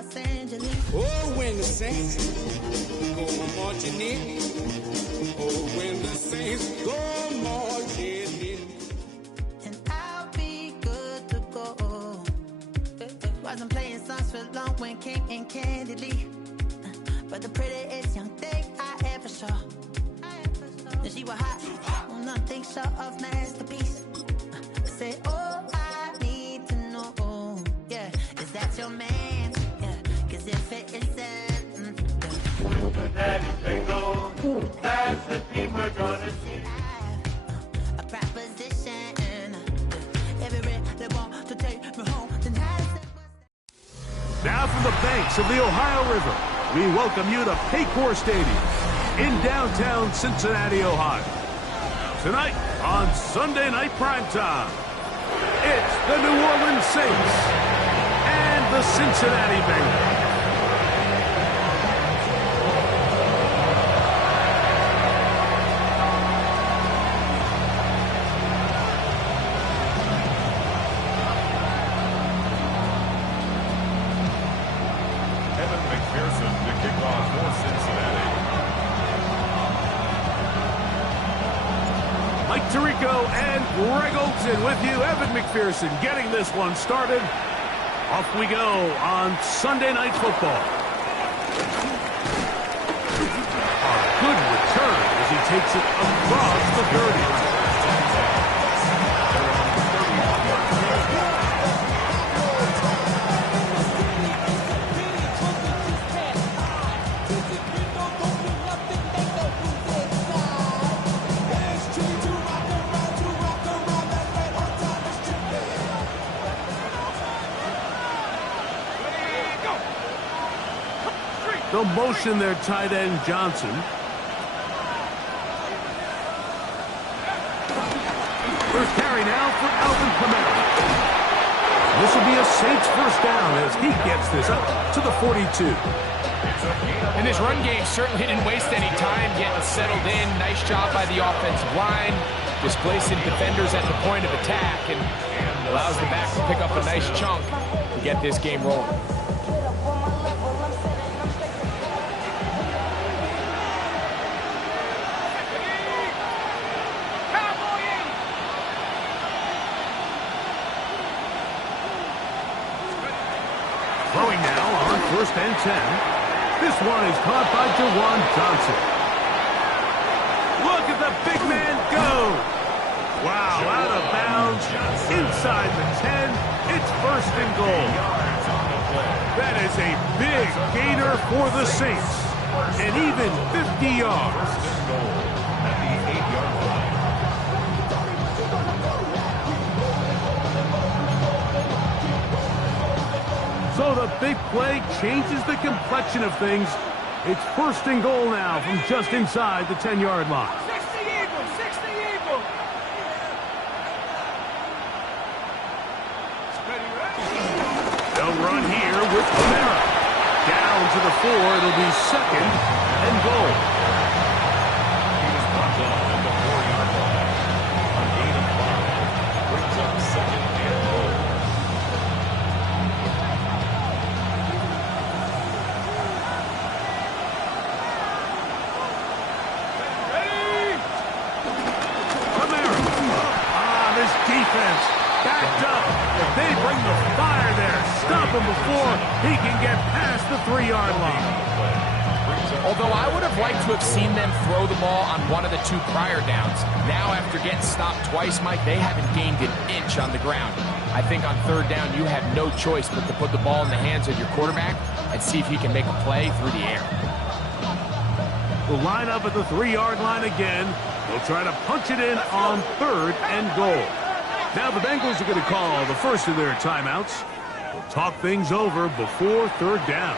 Los Angeles. Oh, when the Saints go marching in. Oh, when the Saints go marching in. And I'll be good to go. Wasn't playing songs for long when King and Candidly. But the prettiest young thing I ever saw. And she was hot, well, nothing short of masterpiece. I said, oh, I need to know, yeah, is that your man? Yeah, cause if it isn't, Daddy Bingo, that's the team we're gonna see. a proposition, every they want to take me home, then has it. Now from the banks of the Ohio River, we welcome you to Paycor Stadium in downtown Cincinnati, Ohio. Tonight on Sunday Night Primetime, it's the New Orleans Saints and the Cincinnati Bengals. Evan McPherson to kick off for Cincinnati. Mike Tirico and Greg Olson with you. Evan McPherson getting this one started. Off we go on Sunday Night Football. A good return as he takes it across the 30. They'll motion their tight end, Johnson. First carry now for Alvin Kamara. This will be a Saints first down as he gets this up to the 42. And this run game certainly didn't waste any time getting settled in. Nice job by the offensive line, displacing defenders at the point of attack, and allows the back to pick up a nice chunk to get this game rolling. Throwing now on 1st and 10. This one is caught by Jawan Johnson. Look at the big man go. Wow, out of bounds, inside the 10. It's 1st and goal. That is a big gainer for the Saints. And even 50 yards. So the big play changes the complexion of things. It's 1st and goal now from just inside the 10-yard line. 60 Eagles, 60 Eagles. They'll run here with Kamara. Down to the 4. It'll be 2nd and goal. He was brought down at the 4-yard line. A gain of 5 brings up 2nd and goal. Defense backed up. If they bring the fire there, stop him before he can get past the 3-yard line. Although I would have liked to have seen them throw the ball on one of the 2 prior downs. Now, after getting stopped twice, Mike, they haven't gained an inch on the ground. I think on 3rd down, you have no choice but to put the ball in the hands of your quarterback and see if he can make a play through the air. We'll line up at the 3-yard line again. They'll try to punch it in on 3rd and goal. Now the Bengals are going to call the first of their timeouts. We'll talk things over before 3rd down.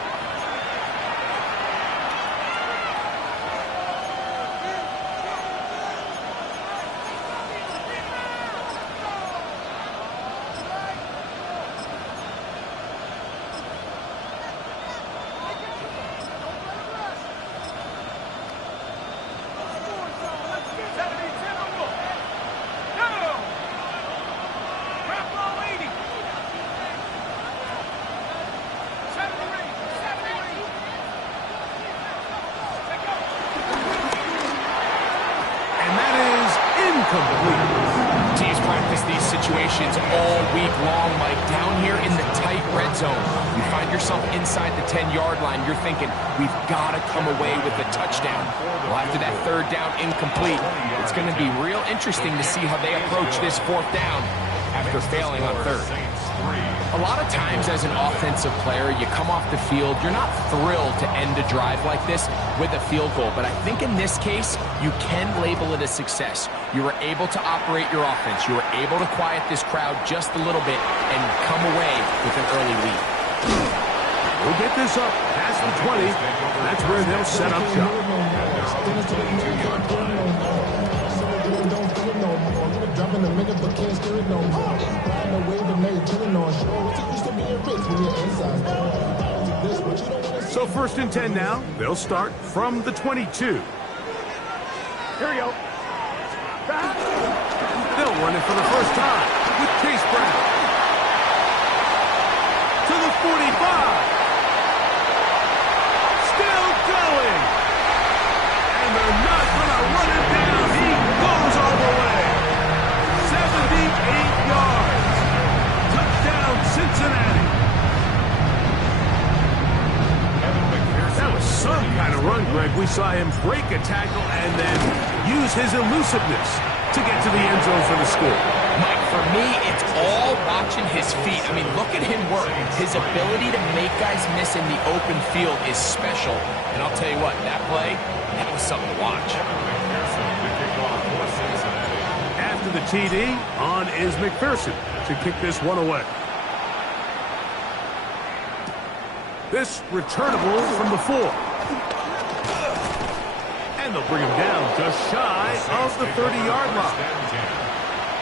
situations all week long, Mike. Down here in the tight red zone, you find yourself inside the 10-yard line. You're thinking, we've got to come away with a touchdown. Well, after that third down incomplete, it's going to be real interesting to see how they approach this fourth down after failing on third. A lot of times as an offensive player, you come off the field, you're not thrilled to end a drive like this with a field goal, but I think in this case, you can label it a success. You were able to operate your offense. You were able to quiet this crowd just a little bit and come away with an early lead. We'll get this up past the 20. That's where they'll set up shop. So 1st and 10 now. They'll start from the 22. Here we go. They'll run it for the first time with Chase Brown. To the 45. Still going. And they're not going to run it down. He goes all the way. 78 yards. Touchdown, Cincinnati. That was some kind of run, Greg. We saw him break a tackle and then use his elusiveness to get to the end zone for the score. Mike, for me, it's all watching his feet. I mean, look at him work. His ability to make guys miss in the open field is special. And I'll tell you what, that play, that was something to watch. After the TD, on is McPherson to kick this one away. This returnable from the 4. And they'll bring him down just shy of the 30-yard line.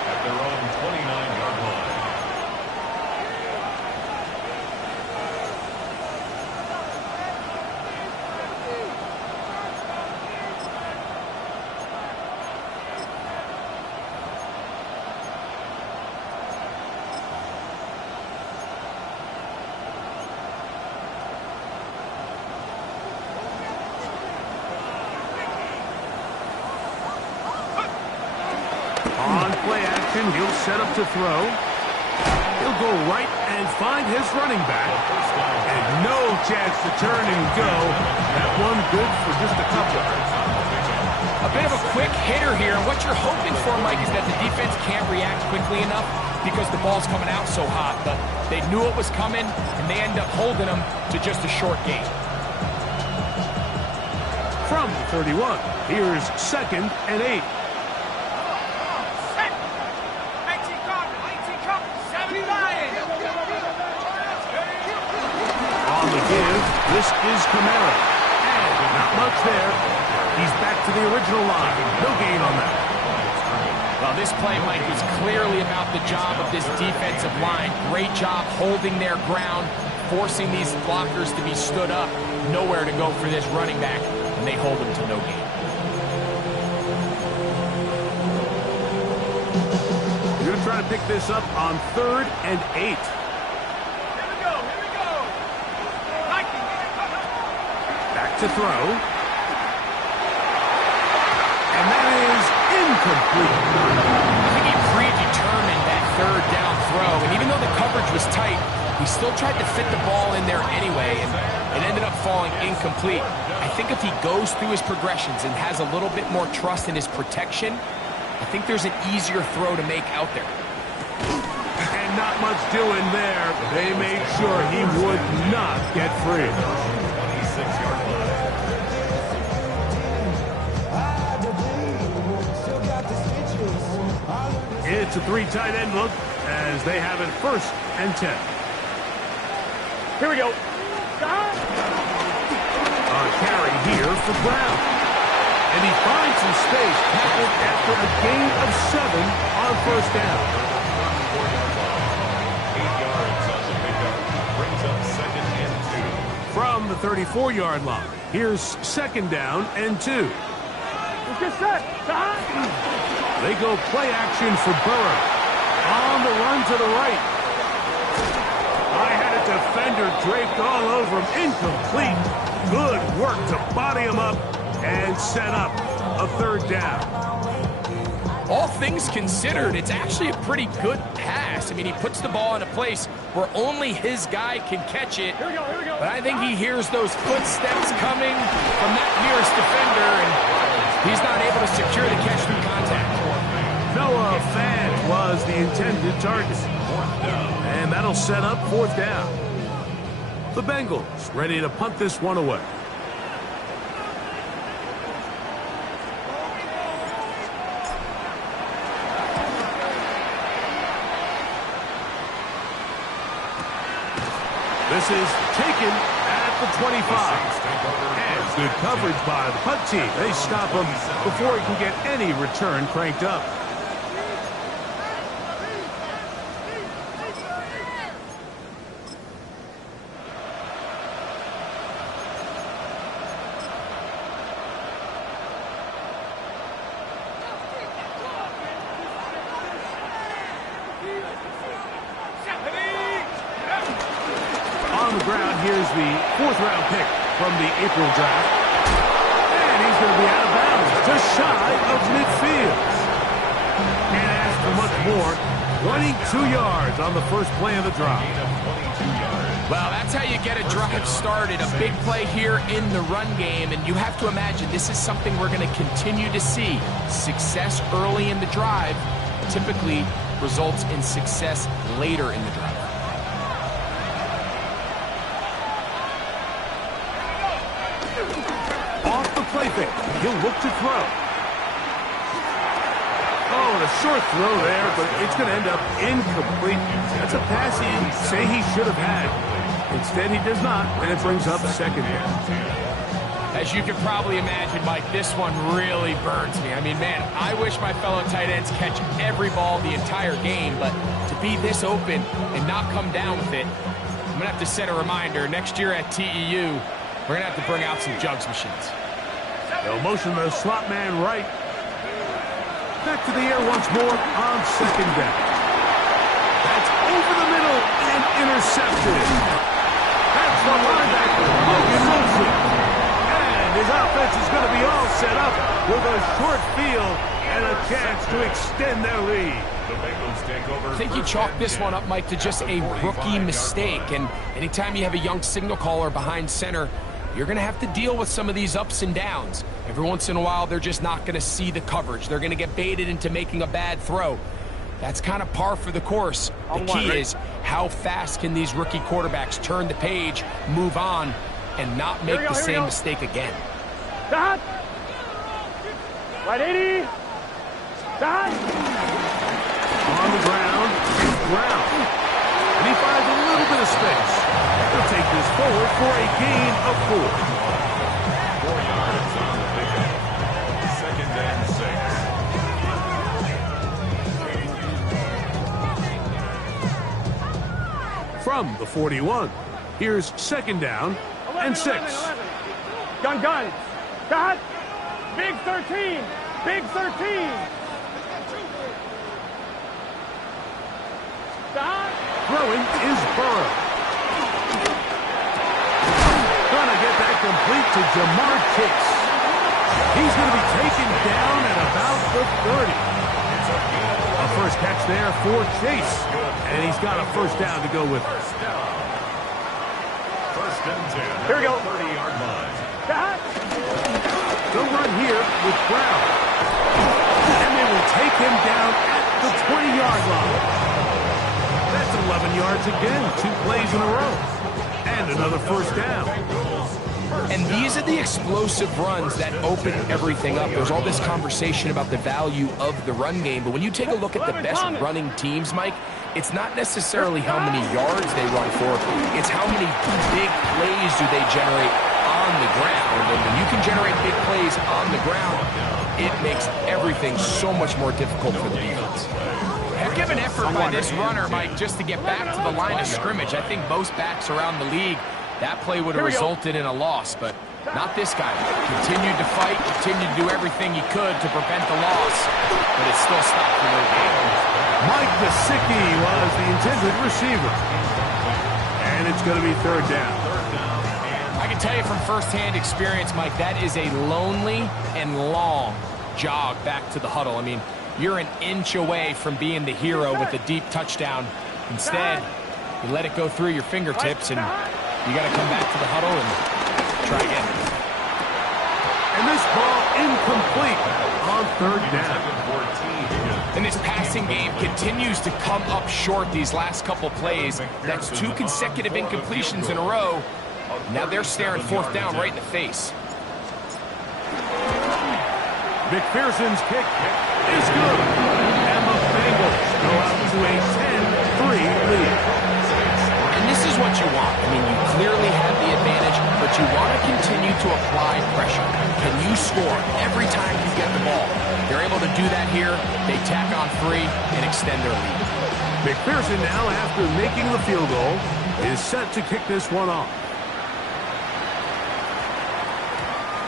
At their own 29-yard line. On play action, he'll set up to throw. He'll go right and find his running back. And no chance to turn and go. That one good for just a couple. A bit of a quick hitter here. And what you're hoping for, Mike, is that the defense can't react quickly enough because the ball's coming out so hot. But they knew it was coming, and they end up holding them to just a short gain. From the 31, here's 2nd and 8. On the give, this is Kamara. And not much there. He's back to the original line. No gain on that. Well, this play, Mike, is clearly about the job of this defensive line. Great job holding their ground, forcing these blockers to be stood up. Nowhere to go for this running back, and they hold him to no gain. You're going to try to pick this up on 3rd and 8. To throw. And that is incomplete. I think he predetermined that third down throw, and even though the coverage was tight, he still tried to fit the ball in there anyway, and it ended up falling incomplete. I think if he goes through his progressions and has a little bit more trust in his protection, I think there's an easier throw to make out there. And not much doing there. They made sure he would not get free. 26-yard line. It's a 3 tight end look as they have it 1st and 10. Here we go. A carry here for Brown. And he finds some space tackled after a gain of 7 on 1st down. 8 yards on the pickup. Brings up 2nd and 2. From the 34-yard line, here's 2nd down and 2. Let's get set. They go play action for Burrow. On the run to the right. I had a defender draped all over him. Incomplete. Good work to body him up and set up a 3rd down. all things considered, it's actually a pretty good pass. I mean, he puts the ball in a place where only his guy can catch it. Here we go, here we go. But I think he hears those footsteps coming from that nearest defender, and he's not able to secure the catch through contact. Noah Fant was the intended target. And that'll set up 4th down. The Bengals ready to punt this one away. This is taken at the 25. And good coverage by the punt team. They stop him before he can get any return cranked up. On the ground, here's the 4th-round pick from the April draft. And he's going to be out of bounds, just shy of midfield. Can't ask for much more. 22 yards on the first play of the drive. Well, that's how you get a drive started. A big play here in the run game, and you have to imagine this is something we're going to continue to see. Success early in the drive typically results in success later in the drive. He'll look to throw. Oh, and a short throw there, but it's going to end up incomplete. That's a pass he'd say he should have had. Instead, he does not, and it brings up 2nd down. As you can probably imagine, Mike, this one really burns me. I mean, man, I wish my fellow tight ends catch every ball the entire game, but to be this open and not come down with it, I'm going to have to set a reminder. Next year at TEU, we're going to have to bring out some jugs machines. They'll motion the slot man right. Back to the air once more on 2nd down. That's over the middle and intercepted. That's the linebacker, Logan Wilson. And his offense is going to be all set up with a short field and a chance to extend their lead. I think you chalk this one up, Mike, to just a rookie mistake. And anytime you have a young signal caller behind center, you're going to have to deal with some of these ups and downs. Every once in a while, they're just not going to see the coverage. They're going to get baited into making a bad throw. That's kind of par for the course. The key is how fast can these rookie quarterbacks turn the page, move on, and not make the same mistake again. Dot. Right 80. Dot. On the ground, it's Brown. And he finds a little bit of space. He'll take this forward for a gain of 4. 4 yards on the pickup. 2nd and 6. From the 41, here's 2nd down and 6. 11. Gun. Dot. Big 13. Big 13. Dot. Throwing is Burrow. Gonna get that complete to Jamar Chase. He's going to be taken down at about the 30. A first catch there for Chase. And he's got a 1st down to go with. 1st and 10. Here we go. 30-yard line. Dot. They'll run here with Brown. And they will take him down at the 20-yard line. That's 11 yards again, 2 plays in a row. And another 1st down. And these are the explosive runs that open everything up. There's all this conversation about the value of the run game, but when you take a look at the best running teams, Mike, it's not necessarily how many yards they run for, it's how many big plays do they generate on the ground. And when you can generate big plays on the ground, it makes everything so much more difficult for the defense. Heck of an effort by this runner, Mike, just to get back to the line of scrimmage. I think most backs around the league, that play would have resulted in a loss, but not this guy. Continued to fight, continued to do everything he could to prevent the loss, but it still stopped for no gain. Mike Gesicki was the intended receiver. And it's going to be 3rd down. I can tell you from firsthand experience, Mike, that is a lonely and long jog back to the huddle. I mean, you're an inch away from being the hero with a deep touchdown. Instead, you let it go through your fingertips, and you got to come back to the huddle and try again. And this ball incomplete on third down. And this passing game continues to come up short these last couple plays. That's 2 consecutive incompletions in a row. Now they're staring fourth down right in the face. McPherson's kick is good. And the Bengals go out to a 10-3 lead. And this is what you want. I mean, you clearly have the advantage, but you want to continue to apply pressure. Can you score every time you get the ball? They're able to do that here. They tack on 3 and extend their lead. McPherson now, after making the field goal, is set to kick this one off.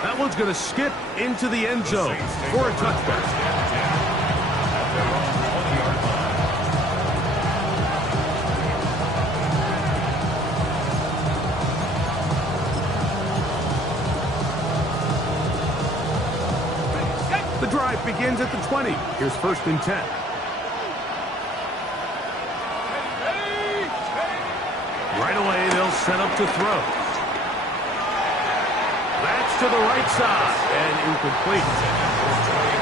That one's going to skip into the end zone for a touchback. The drive begins at the 20. Here's 1st and 10. Right away, they'll set up to throw. That's to the right side and incomplete.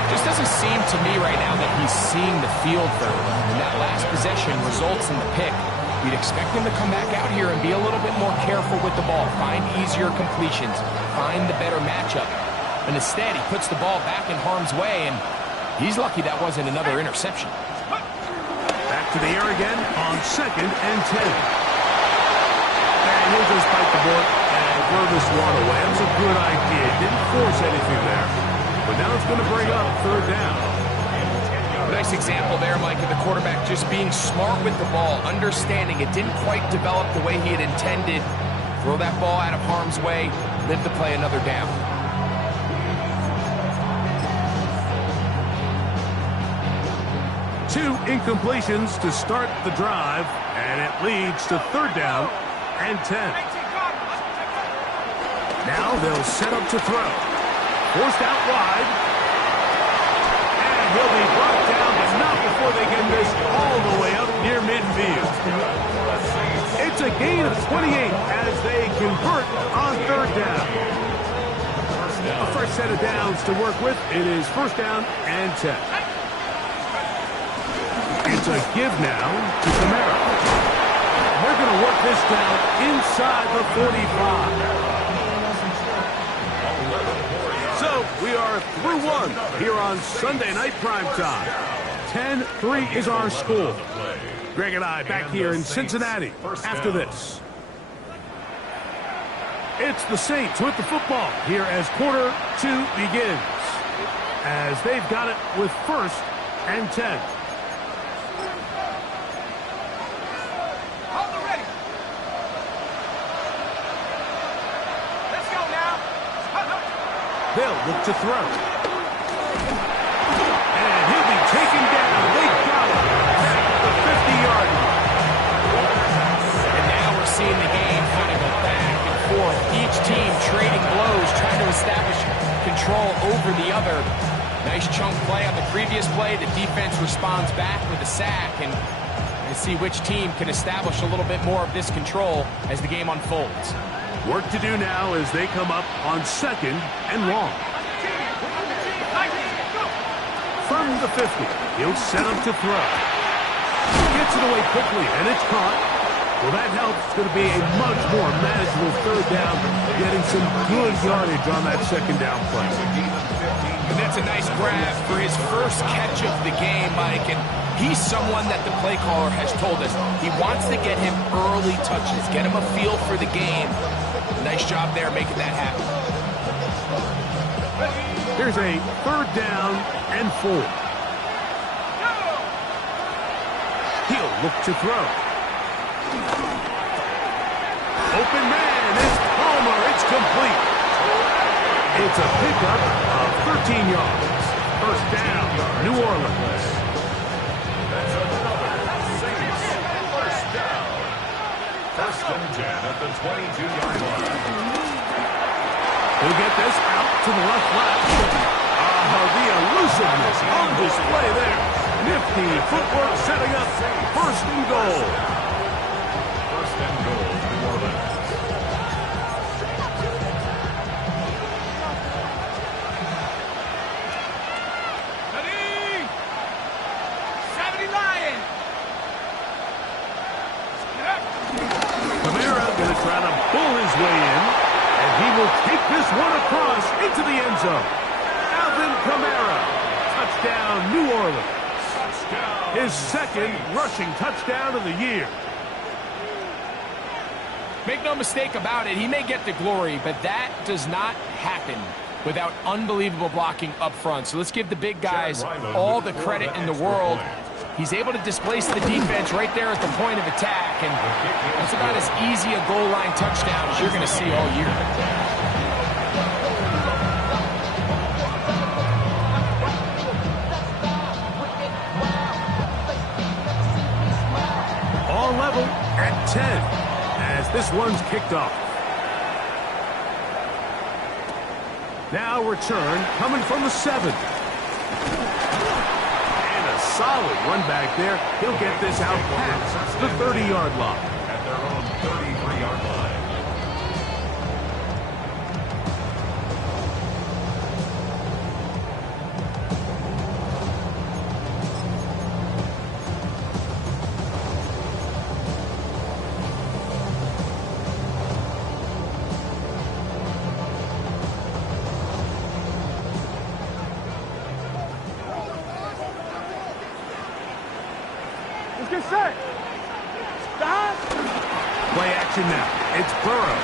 Just doesn't seem to me right now that he's seeing the field very well. And that last possession results in the pick. You'd expect him to come back out here and be a little bit more careful with the ball, find easier completions, find the better matchup. And instead, he puts the ball back in harm's way, and he's lucky that wasn't another interception. Back to the air again on 2nd and 10. And he'll just bite the bullet and throw this one away. That was a good idea. Didn't force anything there. But now it's going to bring up 3rd down. Nice example there, Mike, of the quarterback just being smart with the ball, understanding it didn't quite develop the way he had intended. Throw that ball out of harm's way, live to play another down. Two incompletions to start the drive, and it leads to 3rd down and 10. Now they'll set up to throw. Forced out wide. And he'll be brought down, but not before they get this all the way up near midfield. It's a gain of 28 as they convert on 3rd down. A first set of downs to work with. It is 1st down and 10. It's a give now to Kamara. They're going to work this down inside the 45. So we are through one here on Sunday Night Primetime. 10-3 is our score. Greg and I back here in Cincinnati after this. It's the Saints with the football here as quarter 2 begins. As they've got it with 1st and 10. They'll look to throw. And he'll be taken down. They got him back at the 50-yard line. And now we're seeing the game kind of go back and forth. Each team trading blows, trying to establish control over the other. Nice chunk play on the previous play. The defense responds back with a sack, and we'll see which team can establish a little bit more of this control as the game unfolds. Work to do now as they come up on 2nd and long. From the 50, he'll set up to throw. Gets it away quickly, and it's caught. Well, that helps. It's going to be a much more manageable 3rd down, getting some good yardage on that 2nd down play. And that's a nice grab for his first catch of the game, Mike. And he's someone that the play caller has told us he wants to get him early touches, get him a feel for the game. Nice job there making that happen. Here's a 3rd down and 4. He'll look to throw. Open man is Palmer. It's complete. It's a pickup of 13 yards. 1st down, New Orleans. That's another Saints 1st down. 1st and 10 at the 22-yard line. He'll get this out to the left. the elusiveness on display there. Nifty footwork setting up first and goal. First and goal, New Orleans. Kamara going to try to pull his way in, and he will take this one across into the end zone. Alvin Kamara, touchdown, New Orleans. His second rushing touchdown of the year. Make no mistake about it, he may get the glory, but that does not happen without unbelievable blocking up front. So let's give the big guys all the credit in the world. He's able to displace the defense right there at the point of attack, and that's about as easy a goal line touchdown as you're going to see all year. All level at 10 as this one's kicked off. Now return coming from the 7. Solid run back there. He'll get this out past the 30-yard line. At their own 33-yard line. Get set. Stop. Play action now. It's Burrow.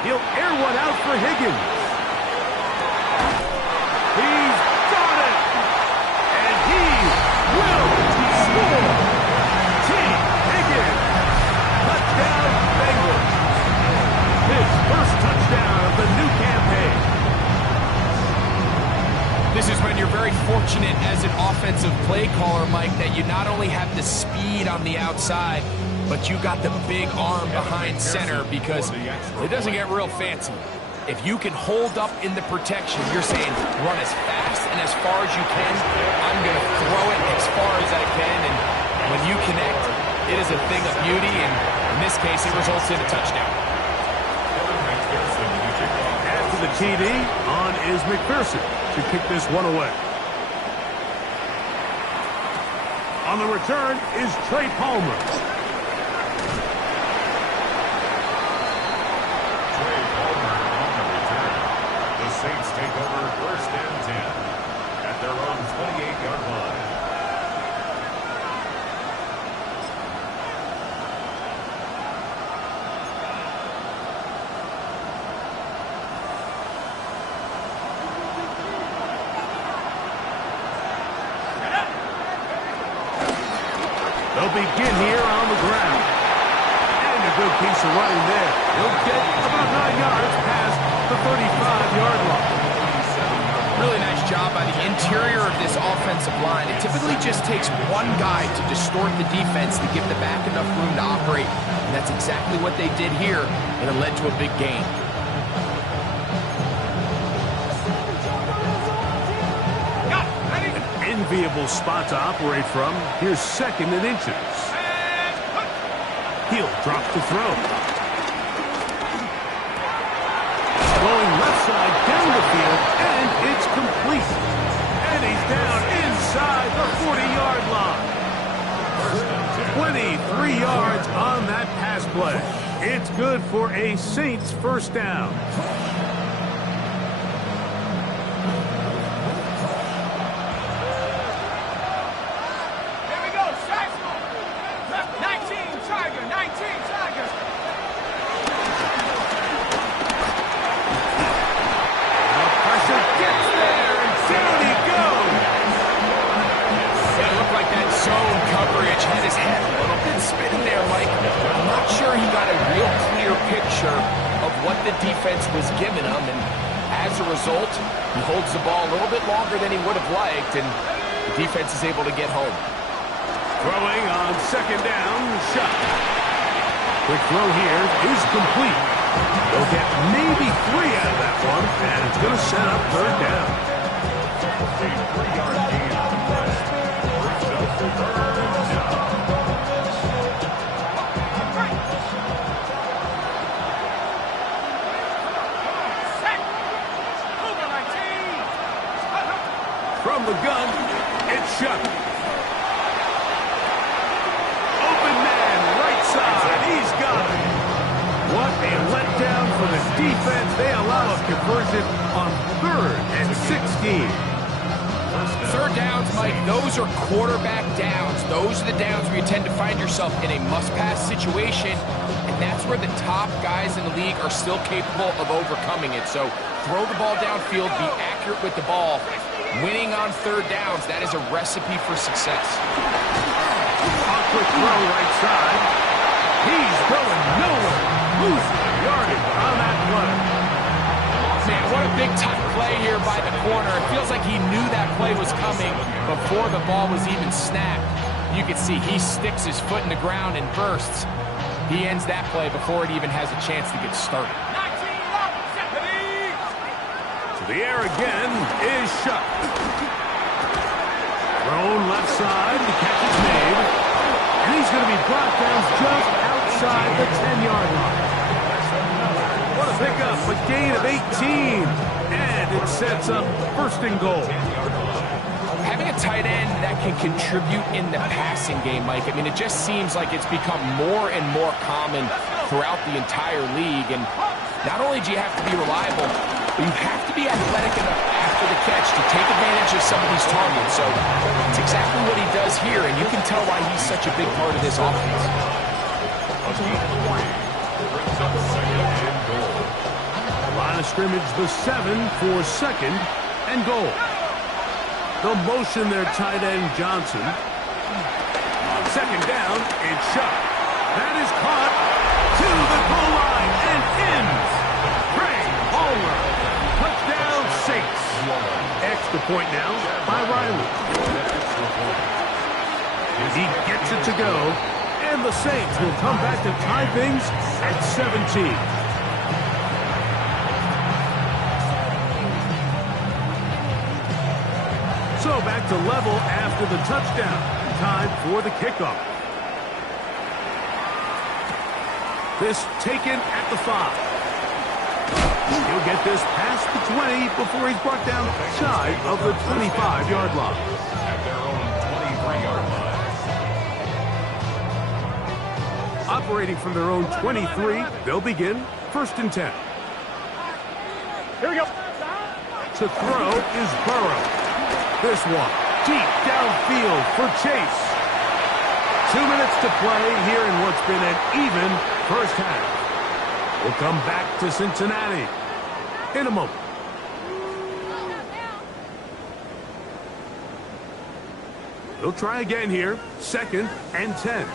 He'll air one out for Higgins. He's got it. And he will score. T. Higgins. Touchdown, Bengals. His first touchdown of the new campaign. This is when you're very fortunate as an offensive play caller, Mike, that you not only have the speed on the outside, but you got the big arm behind center, because it doesn't get real fancy. If you can hold up in the protection, you're saying run as fast and as far as you can. I'm going to throw it as far as I can, and when you connect, it is a thing of beauty, and in this case, it results in a touchdown. After the TD, on is McPherson to kick this one away. On the return is Trey Palmer. Trey Palmer on the return. The Saints take over first and 10 at their own 28-yard line. They'll begin here on the ground. And a good piece of running there. He'll get about 9 yards past the 35-yard line. Really nice job by the interior of this offensive line. It typically just takes one guy to distort the defense to give the back enough room to operate. And that's exactly what they did here, and it led to a big gain. Enviable spot to operate from. Here's second and inches. He'll drop the throw. Going left side down the field, and it's complete. And he's down inside the 40-yard line. 23 yards on that pass play. It's good for a Saints first down. The defense was giving him, and as a result, he holds the ball a little bit longer than he would have liked, and the defense is able to get home. Throwing on second down, shot. Quick throw here is complete. They'll get maybe 3 out of that one, and it's going to set up third down. A 3-yard gain on the play. Brings up 3rd down. From the gun, it's Shuck. Open man, right side, he's got it. What a letdown for the defense. They allow a conversion on 3rd and 16. 3rd downs, Mike, those are quarterback downs. Those are the downs where you tend to find yourself in a must-pass situation, and that's where the top guys in the league are still capable of overcoming it. So throw the ball downfield, be accurate with the ball. Winning on 3rd downs, that is a recipe for success. Quick throw right side. He's going nowhere. Losing yardage on that play. Man, what a big-time play here by the corner. It feels like he knew that play was coming before the ball was even snapped. You can see he sticks his foot in the ground and bursts. He ends that play before it even has a chance to get started. To the air again is Shuck. Thrown left side, the catch is made. And he's going to be brought down just outside the 10-yard line. What a pickup, a gain of 18. And it sets up 1st and goal. Having a tight end that can contribute in the passing game, Mike, I mean, it just seems like it's become more and more common throughout the entire league. And not only do you have to be reliable, but you have to be athletic enough after the catch to take advantage of some of these targets. So it's exactly what he does here, and you can tell why he's such a big part of this offense. Line of scrimmage, the 7 for 2nd and goal. The motion there, tight end Johnson. 2nd down, it's Shuck. That is caught to the goal line and in. Craig Homer. Touchdown, Saints. Extra point now by Riley. He gets it to go, and the Saints will come back to tie things at 17. So back to level after the touchdown. Time for the kickoff. This taken at the 5. He'll get this past the 20 before he's brought down shy of the 25-yard line. At their own 23-yard line. Operating from their own 23, they'll begin 1st and 10. Here we go. To throw is Burrow. This one deep downfield for Chase. 2 minutes to play here in what's been an even first half. We'll come back to Cincinnati in a moment. They'll try again here. 2nd and 10.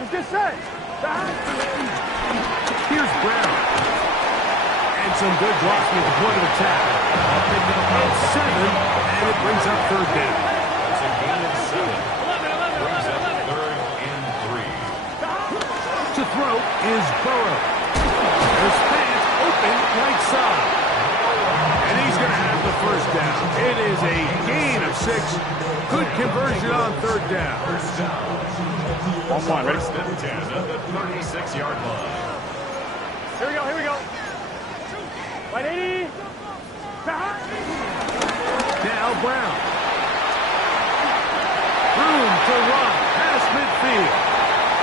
Let's get set. Here's Brown. And some good blocking at the point of attack. I'll pick it up at 7, and it brings up 3rd down. It's a gain of 7. Brings up 3rd and 3. To throw is Burrow. There's fans open right side. And he's going to have the 1st down. It is a gain of 6. Good conversion on 3rd down. 1-1, ready? 1st and 10 at the 36-yard line. Here we go, here we go. Right 80. Now Brown. Room to run past midfield.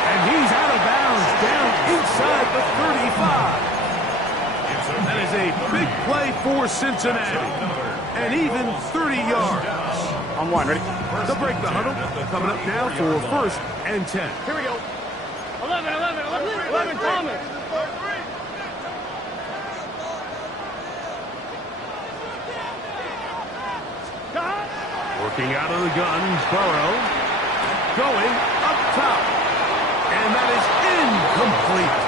And he's out of bounds down inside the 35. That is a big play for Cincinnati. And even 30 yards. On 1, ready? They'll break the huddle. Coming up now for 1st and 10. Here we go. 11, Thomas. Working out of the gun, Burrow. Going up top. And that is incomplete.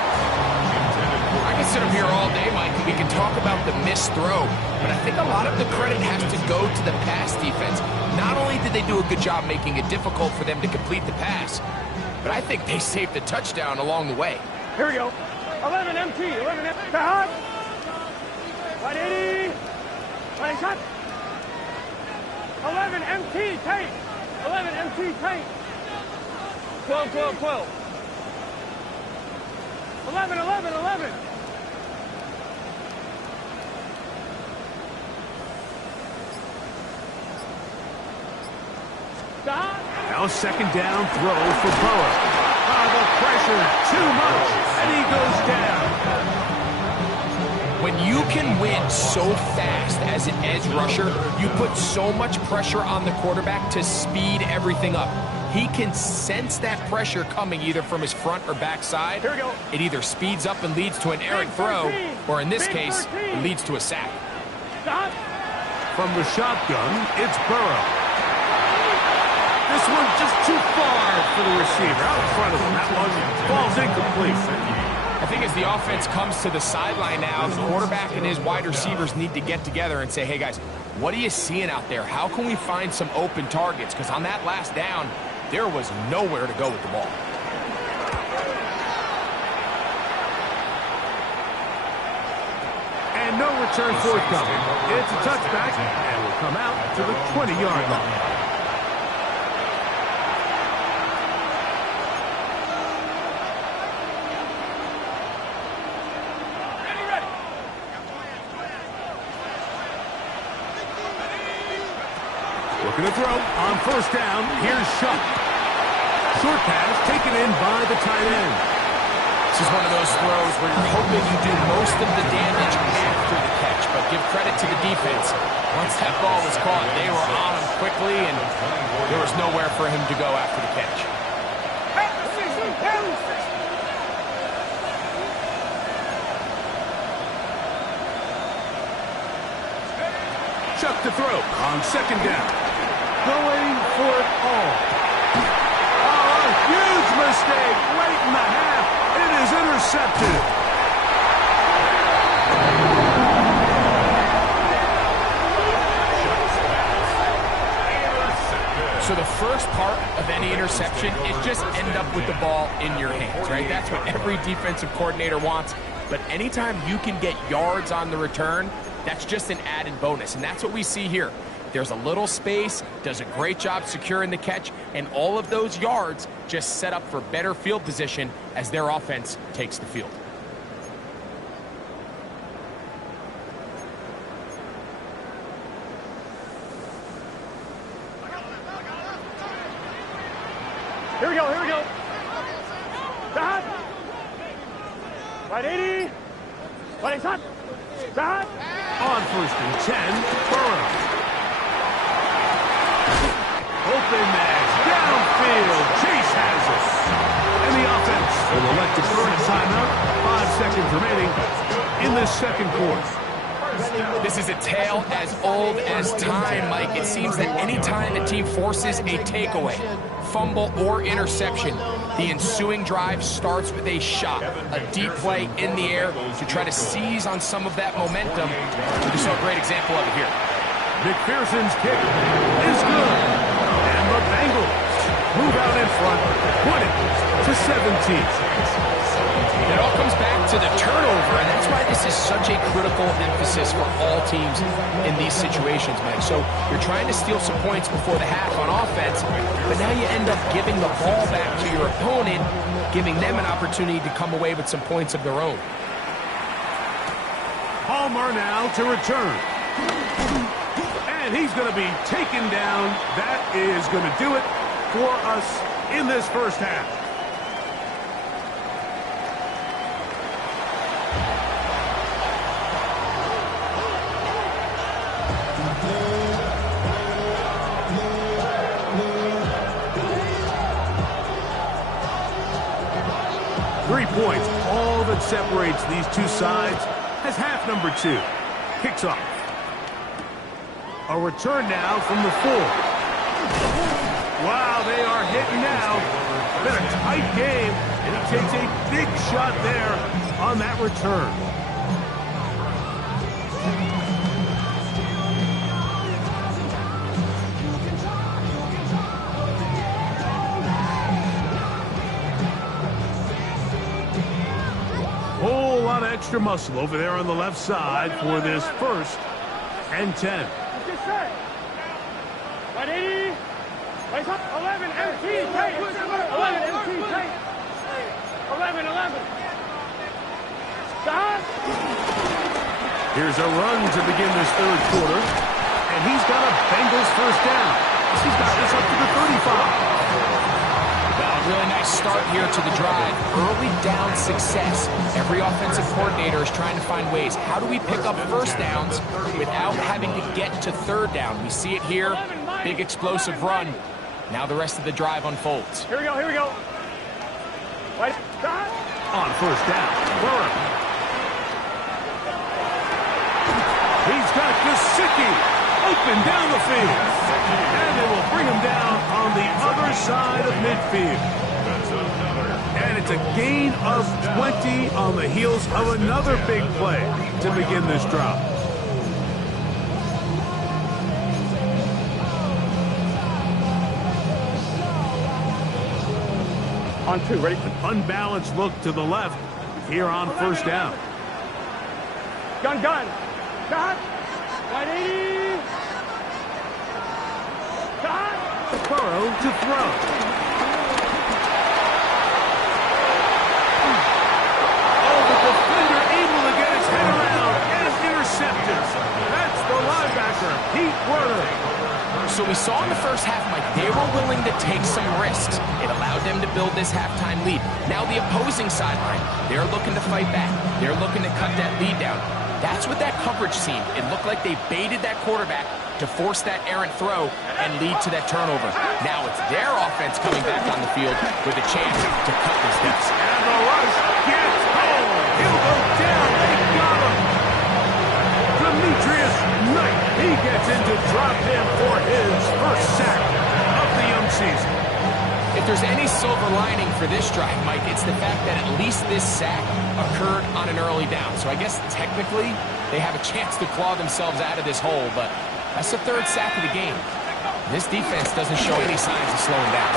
I can sit up here all day, Mike, and we can talk about the missed throw, but I think a lot of the credit has to go to the pass defense. Not only did they do a good job making it difficult for them to complete the pass, but I think they saved the touchdown along the way. Here we go. 11 MT. Right 80. Ready, shot. 11 MT tape. 11 MT tape. 12, 12, 12. 11, 11, 11. Stop. Now second down throw for Burrow. The pressure too much, and he goes down. When you can win so fast as an edge rusher, you put so much pressure on the quarterback to speed everything up. He can sense that pressure coming either from his front or back side. Here we go. It either speeds up and leads to an errant throw, or in this case, it leads to a sack. Stop. From the shotgun, it's Burrow. This one just too far for the receiver. Out in front of him. That one falls incomplete. I think as the offense comes to the sideline now, the quarterback and his wide receivers need to get together and say, hey, guys, what are you seeing out there? How can we find some open targets? Because on that last down, there was nowhere to go with the ball. And no return forthcoming. It's a touchback, and will come out to the 20-yard line. Looking to throw on first down. Here's Shuck. Short pass taken in by the tight end. This is one of those throws where you're hoping you do most of the damage after the catch, but give credit to the defense. Once that ball was caught, they were on him quickly, and there was nowhere for him to go after the catch. Chuck to throw on second down. Going for it all. Oh, a huge mistake late in the half. It is intercepted. So the first part of any interception is just end up with the ball in your hands, right? That's what every defensive coordinator wants. But anytime you can get yards on the return, that's just an added bonus, and that's what we see here. There's a little space, does a great job securing the catch, and all of those yards just set up for better field position as their offense takes the field. Here we go, here we go. Stop. Right 80. Right shot. Stop. On first and 10, Burrow. Open match, downfield, Chase has it. And the offense will elect to throw a timeout. 5 seconds remaining in this second quarter. This is a tale as old as time, Mike. It seems that any time a team forces a takeaway, fumble, or interception, the ensuing drive starts with a shot, a deep play in the air to try to seize on some of that momentum. We just saw a great example of it here. McPherson's kick is good. And the Bengals move out in front, 20-17. It all comes back to the turnover, and that's why this is such a critical emphasis for all teams in these situations, Mike. So you're trying to steal some points before the half on offense, but now you end up giving the ball back to your opponent, giving them an opportunity to come away with some points of their own. Palmer now to return. And he's going to be taken down. That is going to do it for us in this first half. Points, all that separates these two sides, as half number 2 kicks off. A return now from the 4. Wow, they are hitting now. Been a tight game, and he takes a big shot there on that return. Extra muscle over there on the left side for this first and 10. Get set. 180. Wait up. 11 MT tape. 11 MT tape. 11. Stop. Here's a run to begin this third quarter, and he's got a Bengals first down. He's got this up to the 35. A really nice start here to the drive. Early down success. Every offensive coordinator is trying to find ways. How do we pick up first downs without having to get to third down? We see it here. Big explosive run. Now the rest of the drive unfolds. Here we go. Wait. Stop. On first down, Burrow. He's got Gesicki open down the field. And they will bring him down on the other side of midfield. And it's a gain of 20 on the heels of another big play to begin this drive. On 2, ready? An unbalanced look to the left here on first down. Gun. Stop. 180. Stop. Burrow to throw. Oh, the defender able to get his head around and intercepted. That's the linebacker, Pete Werner. So we saw in the first half, Mike, they were willing to take some risks. It allowed them to build this halftime lead. Now the opposing sideline, they're looking to fight back. They're looking to cut that lead down. That's what that coverage seemed. It looked like they baited that quarterback to force that errant throw and lead to that turnover. Now it's their offense coming back on the field with a chance to cut this deficit. And the rush gets home. He'll go down. They got him. Demetrius Knight. He gets into drop him for his first sack of the young season. If there's any silver lining for this drive, Mike, it's the fact that at least this sack occurred on an early down. So I guess technically they have a chance to claw themselves out of this hole, but that's the third sack of the game. This defense doesn't show any signs of slowing down.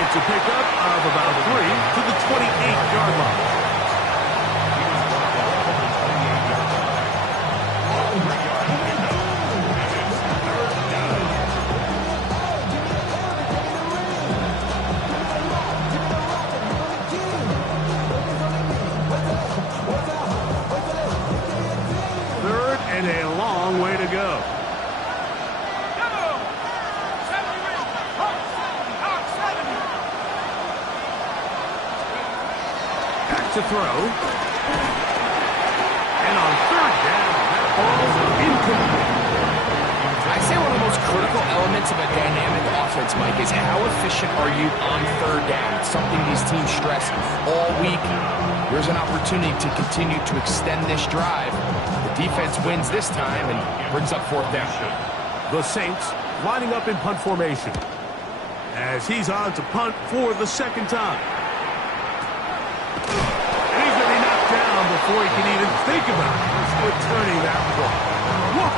It's a pickup of about 3 to the 28-yard line. And a long way to go. Back to throw. And on third down, that ball's incomplete. I'd say one of the most critical elements of a dynamic offense, Mike, is how efficient are you on third down? It's something these teams stress all week. There's an opportunity to continue to extend this drive. The defense wins this time and brings up fourth down. The Saints lining up in punt formation as he's on to punt for the second time. And he's going to be knocked down before he can even think about returning that ball. Whoa!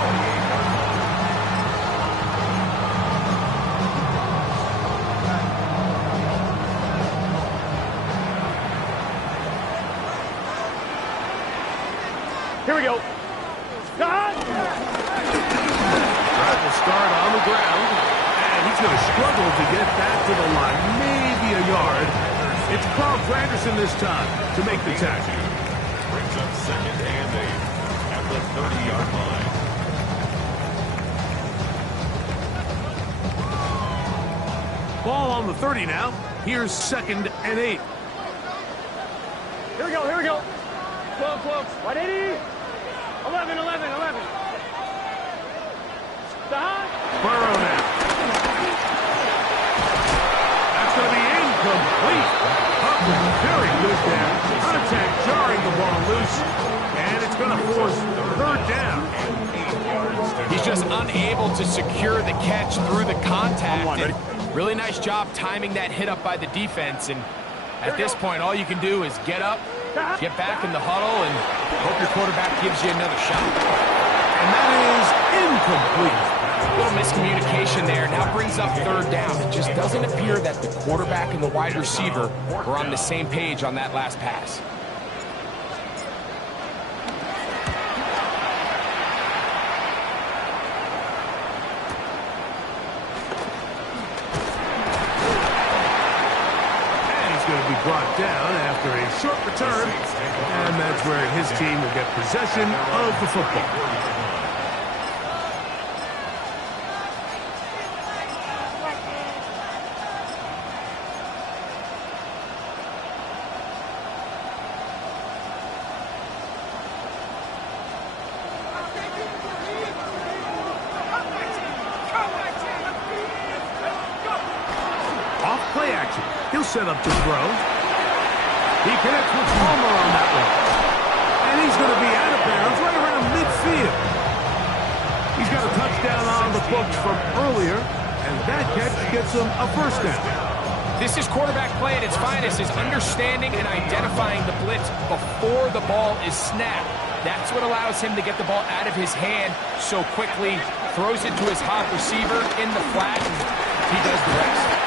Here we go. God! Drive will start on the ground, and he's going to struggle to get back to the line, maybe a yard. It's Carl Granderson this time to make the tackle. Brings up 2nd and 8 at the 30-yard line. Ball on the 30 now. Here's 2nd and 8. Here we go. 12. 180. 11. Stop. Burrow now. That's going to be incomplete. Humphrey, very good there. Contact jarring the ball loose. And it's going to force third down. He's just unable to secure the catch through the contact. And really nice job timing that hit up by the defense. And at this point, all you can do is get up, get back in the huddle, and hope your quarterback gives you another shot. And that is incomplete. A little miscommunication there. Now brings up third down. It just doesn't appear that the quarterback and the wide receiver were on the same page on that last pass. brought down after a short return, and that's where his team will get possession of the football. Play action. He'll set up to throw. He connects with Palmer on that one. And he's going to be out of bounds right around midfield. He's got a touchdown on the books from earlier, and that catch gets him a first down. This is quarterback play at its finest, is understanding and identifying the blitz before the ball is snapped. That's what allows him to get the ball out of his hand so quickly, throws it to his hot receiver in the flat, and he does the rest.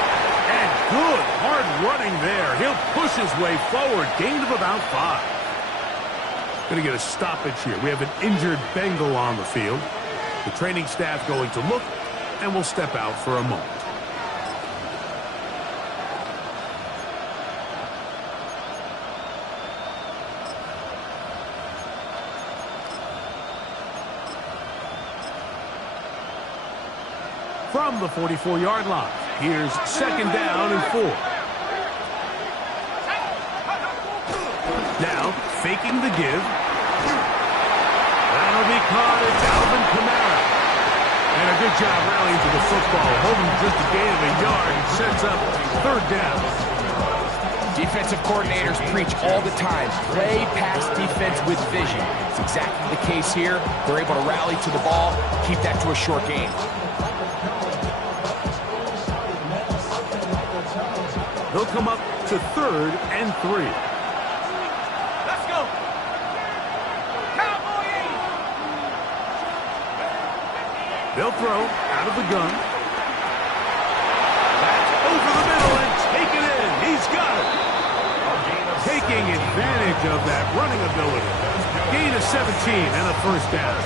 Good hard running there. He'll push his way forward. Gain of about 5. Going to get a stoppage here. We have an injured Bengal on the field. The training staff going to look, and we'll step out for a moment. From the 44-yard line, here's second down and 4. Now, faking the give. That'll be caught. It's Alvin Kamara. And a good job rallying to the football. Holding just a gain of a yard and sets up third down. Defensive coordinators preach all the time. Play pass defense with vision. It's exactly the case here. They're able to rally to the ball, keep that to a short game. He'll come up to third and 3. Let's go. Cowboy 80. They'll throw out of the gun. That's over the middle and take it in. He's got it. Taking advantage of that running ability. Gain of 17 and a first down.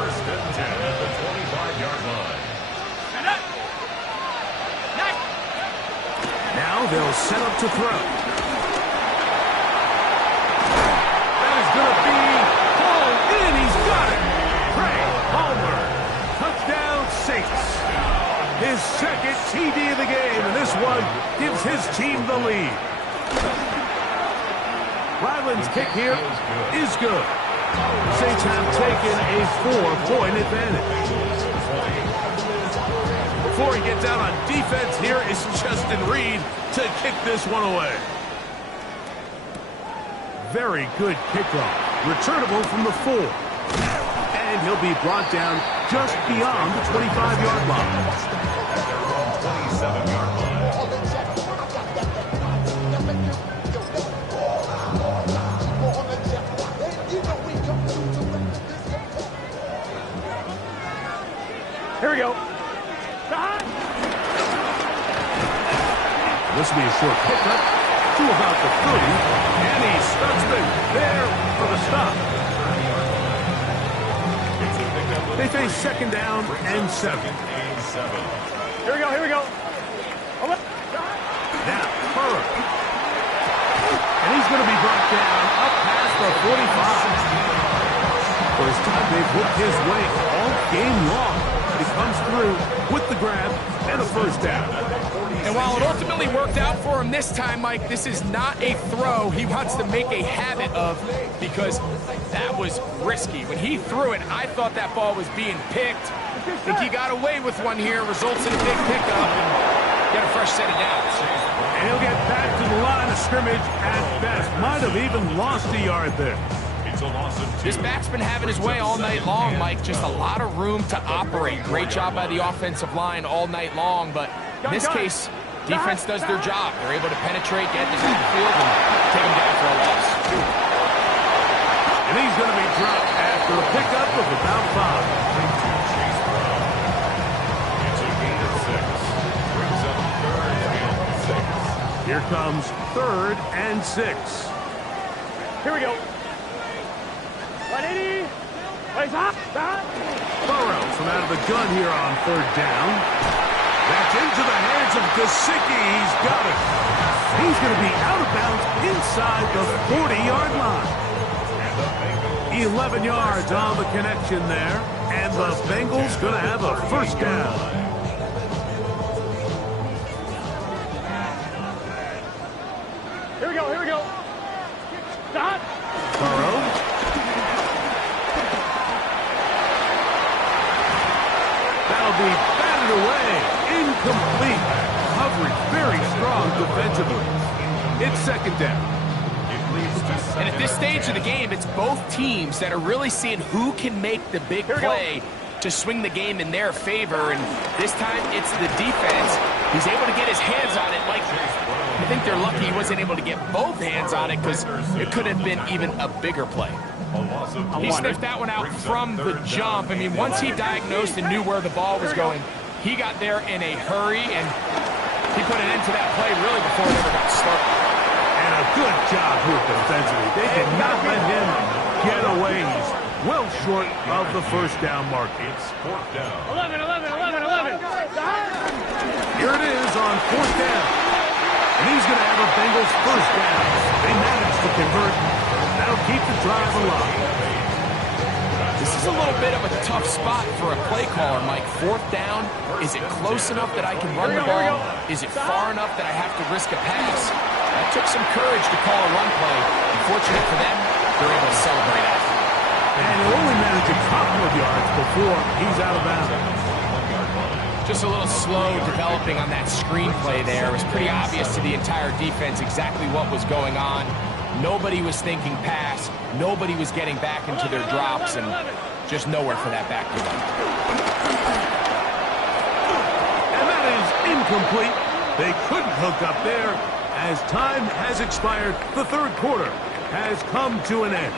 First and 10 at the 25-yard line. Now they'll set up to throw. That is going to be hauled in. He's got it. Trey Palmer. Touchdown Saints. His second TD of the game, and this one gives his team the lead. Ryland's kick here is good. Saints have taken a 4-point advantage. Before he gets out on defense, here is Justin Reed to kick this one away. Very good kickoff. Returnable from the 4. And he'll be brought down just beyond the 25-yard line. 27-yard line. Here we go. This will be a short pickup to about the 30. And he's Stutzman there for the stop. They face second down and 7. Here we go, here we go. Now, Burrow. And he's going to be brought down up past the 45. First time they've whipped his way all game long. He comes through with the grab and a first down. And while it ultimately worked out for him this time, Mike, this is not a throw he wants to make a habit of, because that was risky. When he threw it, I thought that ball was being picked. I think he got away with one here, results in a big pickup, and get a fresh set of downs. And he'll get back to the line of scrimmage at best. Might have even lost a yard there. This back's been having his way all night long, Mike. Just a lot of room to operate. Great job by the offensive line all night long, but in this case, defense does their job. They're able to penetrate, get to the field, and take him down for a loss. And he's going to be dropped after a pickup of about 5. Here comes third and 6. Here we go. 180. Burrow from out of the gun here on third down. That's into the hands hands of Gesicki. He's got it. He's going to be out of bounds inside the 40-yard line. 11 yards on the connection there, and the Bengals going to have a first down. Here we go, here we go. Stop. Burrow. That'll be batted away. Incomplete. Coverage very strong defensively. It's second down. And at this stage of the game, it's both teams that are really seeing who can make the big play to swing the game in their favor. And this time, it's the defense. He's able to get his hands on it. Like, I think they're lucky he wasn't able to get both hands on it because it could have been even a bigger play. He sniffed that one out from the jump. I mean, once he diagnosed and knew where the ball was going, he got there in a hurry, and he put an end to that play really before it ever got started. And a good job here defensively. They did not let him get away. He's well short of the first down mark. It's fourth down. 11, 11, 11, 11. Here it is on fourth down. And he's going to have a Bengals first down. They managed to convert. That'll keep the drive alive. This is a little bit of a tough spot for a play caller, Mike. Fourth down, is it close enough that I can run the ball? Is it far enough that I have to risk a pass? That took some courage to call a run play. Unfortunate for them, they're able to celebrate that. And he'll only manage a couple of yards before he's out of bounds. Just a little slow developing on that screenplay there. It was pretty obvious to the entire defense exactly what was going on. Nobody was thinking pass. Nobody was getting back into their drops, and just nowhere for that back to run. And that is incomplete. They couldn't hook up there. As time has expired, the third quarter has come to an end.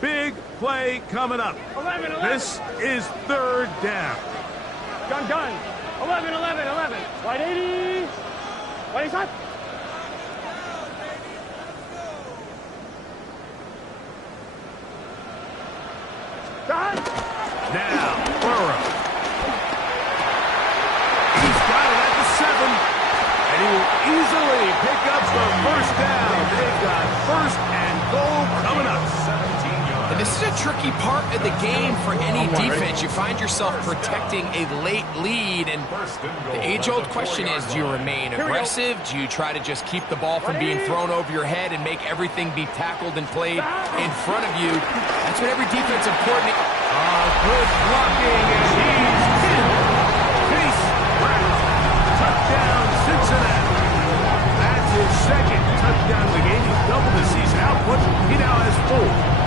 Big play coming up. 11, 11. This is third down. Gun, gun. 11, 11, 11. White 80. White shot. Gun. Now, Burrow. He's got it at the 7. And he will easily pick up the first down. They've got first and goal coming up. And this is a tricky part of the game for any defense. You find yourself protecting a late lead, and the age-old question is, do you remain aggressive? Do you try to just keep the ball from being thrown over your head and make everything be tackled and played in front of you? That's what every defensive coordinator... Good blocking, and he's in. Chase Brown. Touchdown, Cincinnati. That's his second touchdown of the game. He's doubled his season output. He now has 4.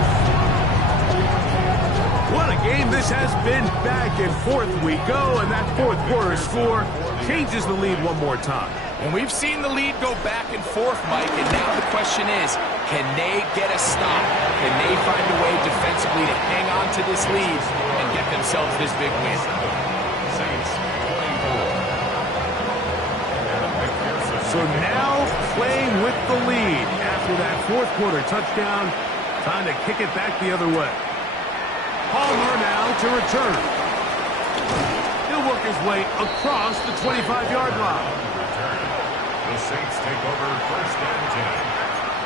What a game this has been. Back and forth we go, and that fourth quarter score changes the lead one more time. And we've seen the lead go back and forth, Mike, and now the question is, can they get a stop? Can they find a way defensively to hang on to this lead and get themselves this big win? So now playing with the lead after that fourth quarter touchdown, time to kick it back the other way. Palmer now to return. He'll work his way across the 25-yard line. The Saints take over first and 10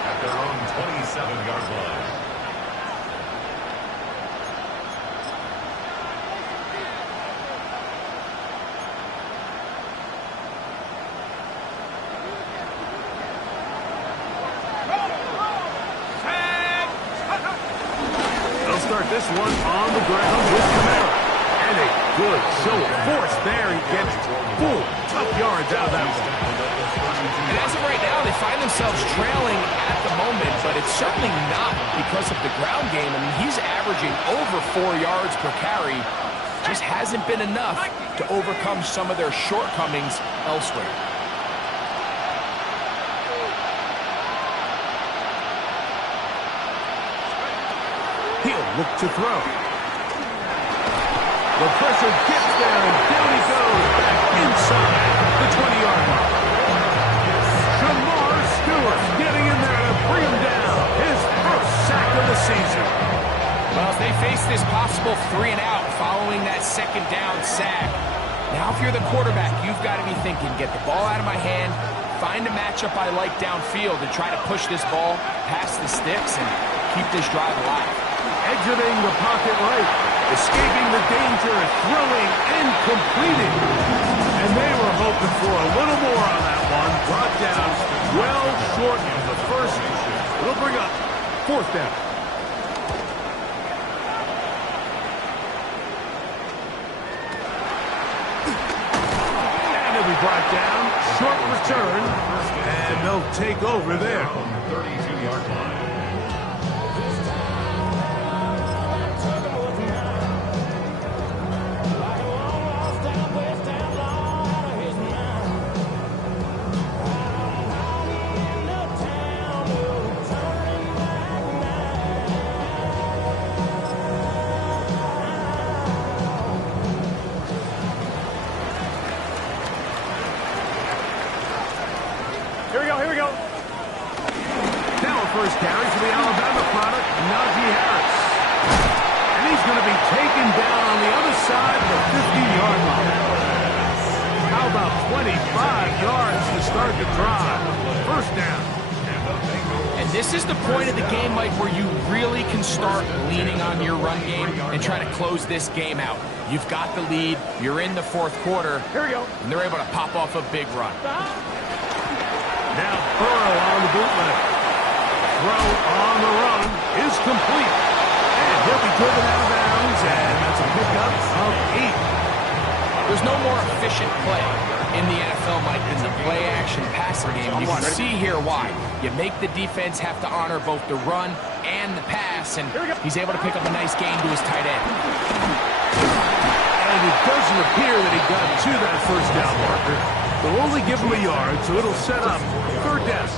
at their own 27-yard line. They'll start this one on the ground with Kamara. And a good show of force there. He gets full tough yards out of that one. And as of right now, they find themselves trailing at the moment, but it's certainly not because of the ground game. I mean, he's averaging over 4 yards per carry. Just hasn't been enough to overcome some of their shortcomings elsewhere. He'll look to throw. The pressure gets there, and down he goes. you're the quarterback, you've got to be thinking, get the ball out of my hand, find a matchup I like downfield, and try to push this ball past the sticks and keep this drive alive. Exiting the pocket right, escaping the danger, throwing and completing. And they were hoping for a little more on that one. Brought down well short of the first. It'll bring up 4th down. And it'll be brought down. Short return. And they'll take over there. 32-yard line. Here we go. Now a first carry for the Alabama product, Najee Harris. And he's going to be taken down on the other side of the 50-yard line. How about 25 yards to start the drive? First down. And this is the point of the game, Mike, where you really can start leaning on your run game and try to close this game out. You've got the lead. You're in the 4th quarter. Here we go. And they're able to pop off a big run. Now Burrow on the bootleg. Throw on the run is complete. And he'll be driven out of bounds, and that's a pickup of 8. There's no more efficient play in the NFL, Mike, than the play-action passing game. You can see here why. You make the defense have to honor both the run and the pass, and he's able to pick up a nice gain to his tight end. And it doesn't appear that he got to that first down marker. They'll only give him a yard, so it'll set up 3rd down.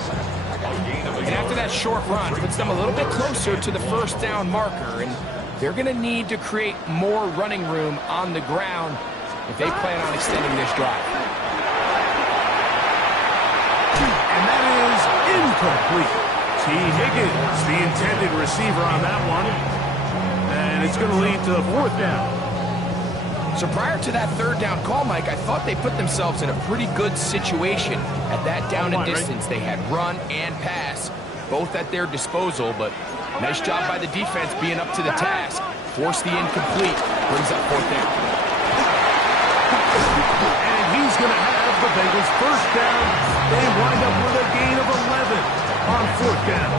And after that short run, puts them a little bit closer to the first down marker, and they're going to need to create more running room on the ground if they plan on extending this drive. And that is incomplete. T. Higgins, the intended receiver on that one. And it's going to lead to 4th down. So prior to that 3rd down call, Mike, I thought they put themselves in a pretty good situation at that down and distance. They had run and pass, both at their disposal, but nice job by the defense being up to the task. Forced the incomplete, brings up 4th down. And he's going to have the Bengals first down. They wind up with a gain of 11 on 4th down.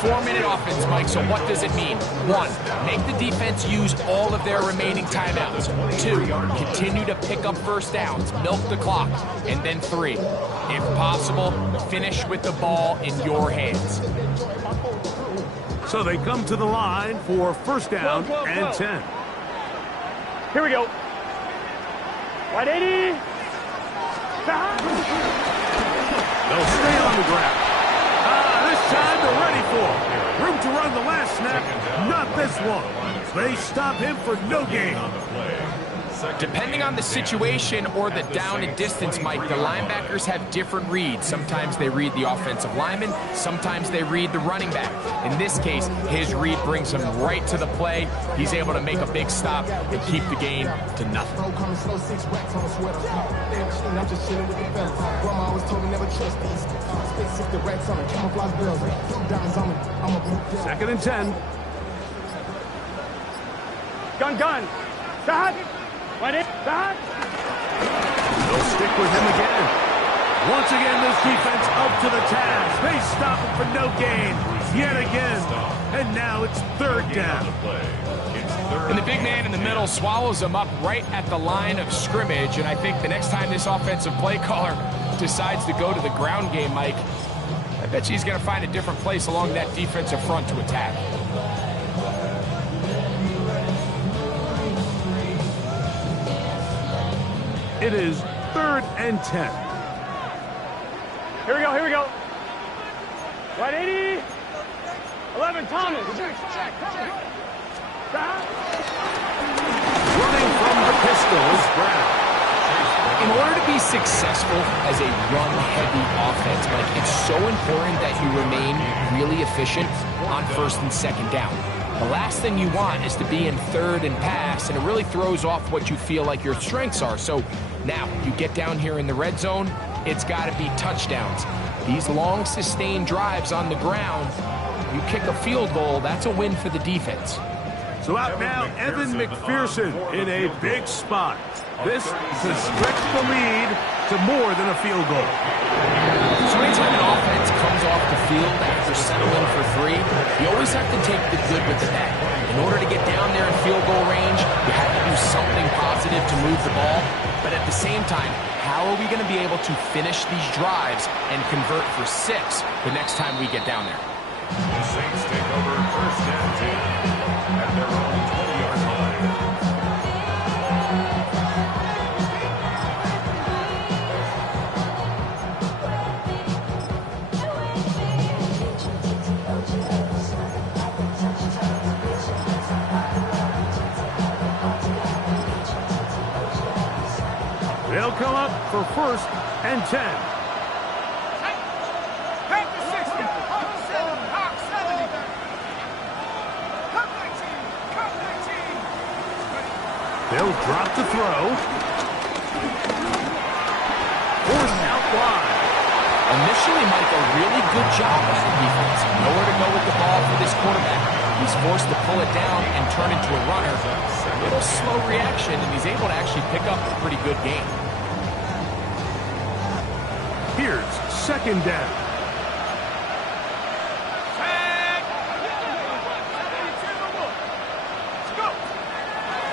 4-minute offense, Mike, so what does it mean? 1, make the defense use all of their remaining timeouts. 2, continue to pick up first downs, milk the clock. And then 3, if possible, finish with the ball in your hands. So they come to the line for first down and 10. Here we go. Wide 80. They'll stay on the ground. This time they're ready for it. Room to run the last snap. Not this one. They stop him for no gain. Depending on the situation or the down and distance, Mike, the linebackers have different reads. Sometimes they read the offensive lineman. Sometimes they read the running back. In this case, his read brings him right to the play. He's able to make a big stop and keep the gain to nothing. 2nd and 10. Gun. Stop. Wide 80. Stop. They'll stick with him again. Once again, this defense up to the task. They stop him for no gain yet again. And now it's 3rd down. And the big man in the middle swallows him up right at the line of scrimmage. And I think the next time this offensive play caller decides to go to the ground game, Mike, I bet you he's going to find a different place along that defensive front to attack. It is 3rd and 10. Here we go. Wide 80. 11, Thomas. Stop. Running from the pistol is Brown. In order to be successful as a run-heavy offense, Mike, it's so important that you remain really efficient on 1st and 2nd down. The last thing you want is to be in third and pass, and it really throws off what you feel like your strengths are. So now you get down here in the red zone, it's got to be touchdowns. These long sustained drives on the ground, you kick a field goal, that's a win for the defense. So out now, Evan McPherson in a big spot. This to stretch the lead to more than a field goal. So anytime an offense comes off the field after settling for three, you always have to take the good with the bad. In order to get down there in field goal range, you have to do something positive to move the ball. But at the same time, how are we going to be able to finish these drives and convert for 6 the next time we get down there? The Saints take over first and 10 at their own 20-yard line. They'll come up for first and 10. They'll drop to throw. Forced out wide. Initially, Mike, a really good job by the defense. Nowhere to go with the ball for this quarterback. He's forced to pull it down and turn into a runner. A little slow reaction, and he's able to actually pick up a pretty good game. Here's second down.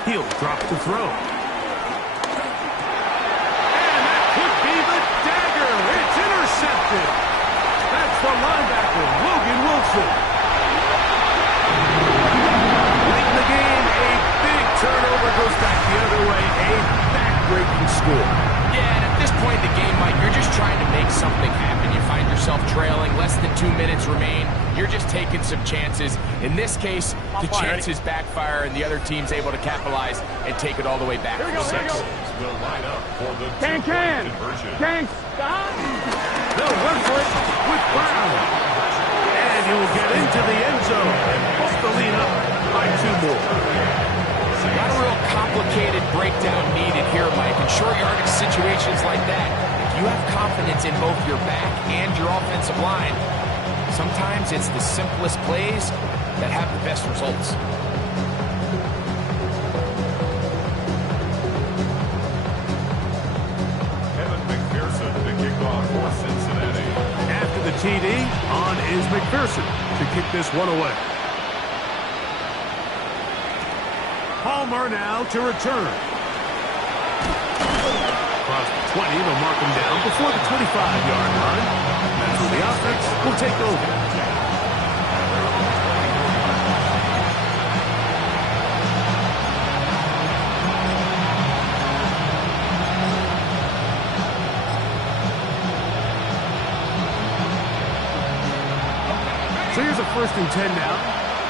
He'll drop to throw. And that could be the dagger. It's intercepted. That's the linebacker, Logan Wilson. Late in the game, a big turnover goes back the other way. A back-breaking score. Yeah, and at this point in the game, Mike, you're just trying to make something happen. You find yourself trailing, less than 2 minutes remain. You're just taking some chances. In this case, the chances backfire, and the other team's able to capitalize and take it all the way back for 6. Will line up for the Can. conversion. They'll run for it with Brown. And he will get into the end zone and push the lead up by 2 more. Not a real complicated breakdown needed here, Mike. In short yardage situations like that, if you have confidence in both your back and your offensive line, sometimes it's the simplest plays that have the best results. Evan McPherson to kick off for Cincinnati. After the TD, on is McPherson to kick this one away. Palmer now to return. Across the 20, they'll mark him down before the 25-yard line. That's where the offense will take over. So here's a first and 10 now.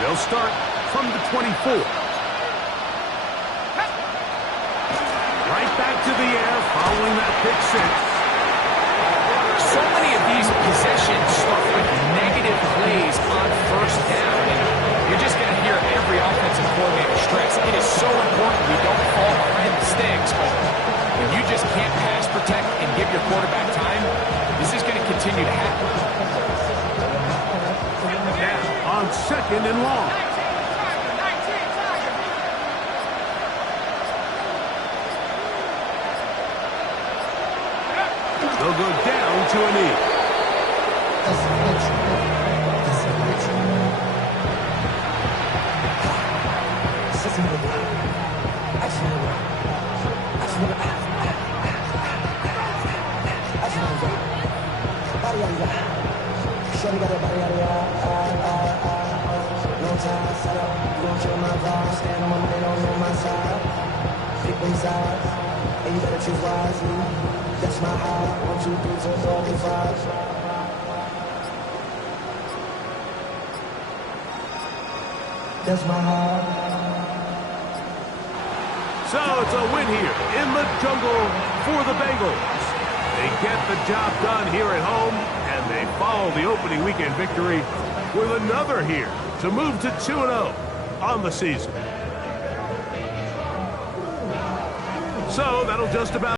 They'll start from the 24. Right back to the air following that pick 6. So many of these possessions start with negative plays on first down, and you're just going to hear every offensive coordinator stress. It is so important we don't fall behind the sticks, but when you just can't pass protect and give your quarterback time, this is going to continue to happen. Now on second and long. They'll go down to a knee. And you better choose wisely. That's my heart. 1, 2, 3, 4, 5. That's my heart. So it's a win here in the jungle for the Bengals. They get the job done here at home, and they follow the opening weekend victory with another here to move to 2-0. on the season. So that'll just about